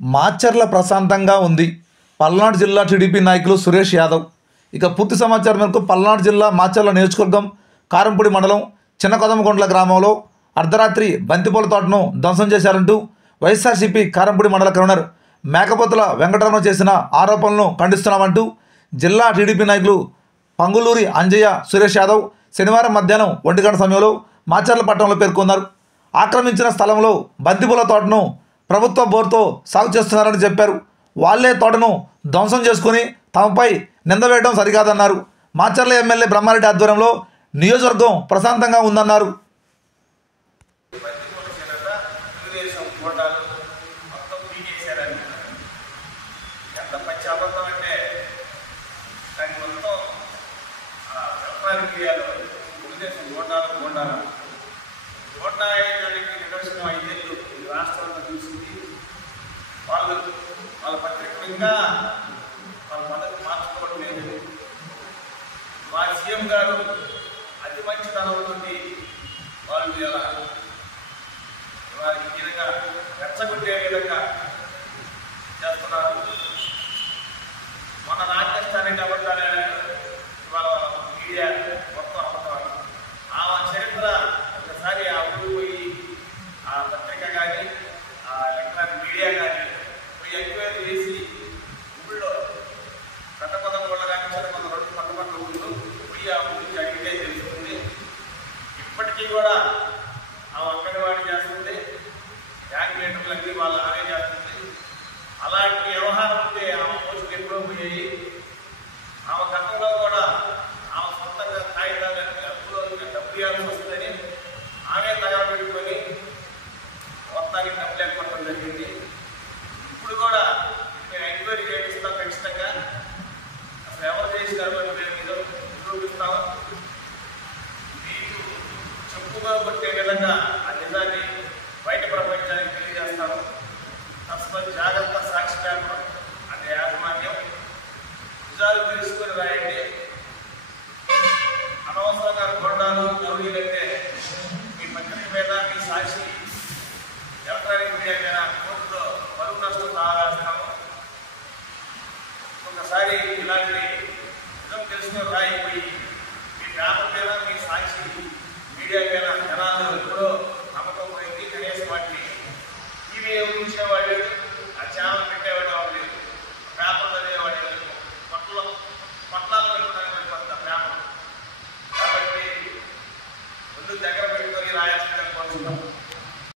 మాచర్ల ప్రశాంతంగా ఉంది. పల్నాడు జిల్లా టీడీపీ నాయకులు సురేష్ యాదవ్. ఇక పూర్తి సమాచారం మేరకు పల్నాడు జిల్లా మాచర్ల నియోజకవర్గం కారంపూడి మండలం చిన్నకొదమకొండల గ్రామంలో అర్ధరాత్రి బంతిపూల తోటను ధ్వంసం చేశారంటూ వైఎస్ఆర్సీపీ కారంపూడి మండల కన్వీనర్ మేకపోతుల వెంకటరమణ చేసిన ఆరోపణలను ఖండిస్తున్నామంటూ జిల్లా టీడీపీ నాయకులు పంగులూరి అంజయ్య, సురేష్ యాదవ్ శనివారం మధ్యాహ్నం 1 గంట సమయంలో మాచర్ల పట్టణంలో పేర్కొన్నారు. ఆక్రమించిన స్థలంలో బంతిపూల తోటను ప్రభుత్వ బోర్తో సాగు చేస్తున్నారని చెప్పారు. వాళ్లే తోటను ధ్వంసం చేసుకుని తమపై నింద వేయడం సరికాదన్నారు. మాచర్ల ఎమ్మెల్యే బ్రహ్మారెడ్డి ఆధ్వర్యంలో నియోజకవర్గం ప్రశాంతంగా ఉందన్నారు. రాష్ట్రంలో చూసింది వాళ్ళ పత్రికగా వాళ్ళ పద్ధతి మార్చుకోవడం లేదు. మా సీఎం గారు అతి మంచితనంతో వాళ్ళు ఇలా వారికి విధంగా రెచ్చగొట్టే విధంగా చేస్తున్నారు. మన రాజస్థానాన్ని అబద్ధాలు ఇవాళ మీడియా మొత్తం అబద్ధాలు. ఆ చరిత్ర ఒకసారి ఆ ఊరు పోయి ఆ పత్రిక కానీ ఆ ఎలక్ట్రానిక్ మీడియా కానీ పోయి ఎంక్వైరీ చేసి ఊళ్ళో పెద్దకొండ కానీ చిన్నకొండ 2 పక్కపక్కల ఊళ్ళు పోయి ఆ ఊరికి అడిగితే తెలుస్తుంది. ఇప్పటికీ కూడా ఆ అంగన్వాడీ చేస్తుంది, బ్యాంక్ లీటర్లన్నీ వాళ్ళు ఆమె చేస్తుంది. అలాంటి వ్యవహారం ఉంటే ఆమె పోస్టులు ఎప్పుడో పోయాయి. ఆమె గతంలో కూడా ఆమె సొంతంగా కాగితాలు డబ్బు ఇవ్వాల్సి వస్తుందని ఆమె తగలబెట్టుకొని మొత్తానికి డబ్బులు ఎక్కొట్టడం జరిగింది. ఇప్పుడు కూడా మేము ఎంక్వైరీ చేపిస్తాం ఖచ్చితంగా. అసలు ఎవరు చేసినారు అని మేము ఏదో నిరూపిస్తాం. మీకు చెప్పుగా కొట్టే విధంగా ఆ నిజాన్ని బయట ప్రపంచానికి తెలియజేస్తాము. తస్మత్ జాగ్రత్త, సాక్షి పేపర్ అంటే యాజమాన్యం నిజాలు తెలుసుకొని రాయండి. అనవసరంగా గొడ్డాలు గౌరీలంటే మీ పత్రిక మీద, మీ సాక్షి ఎలక్ట్రానిక్ మీడియా మీద కోర్టులో పరువు నష్టం రాస్తాము. ఒకసారి ఇలాంటి నిజం తెలుసుకొని రాయిపోయి మీ పేపర్ మీద, మీ సాక్షి మీడియా మీద జనాలు ఎప్పుడో నమ్మకం పోయింది. కనీసం వాటిని టీవీ చూసేవాళ్ళు, ఆ ఛానల్ పెట్టేవాడు అవ్వలేదు, పేపర్ చదివేవాడు పట్లాలు పెట్టుకోవడానికి పడిపోతుంది పేపర్. కాబట్టి ముందు దగ్గర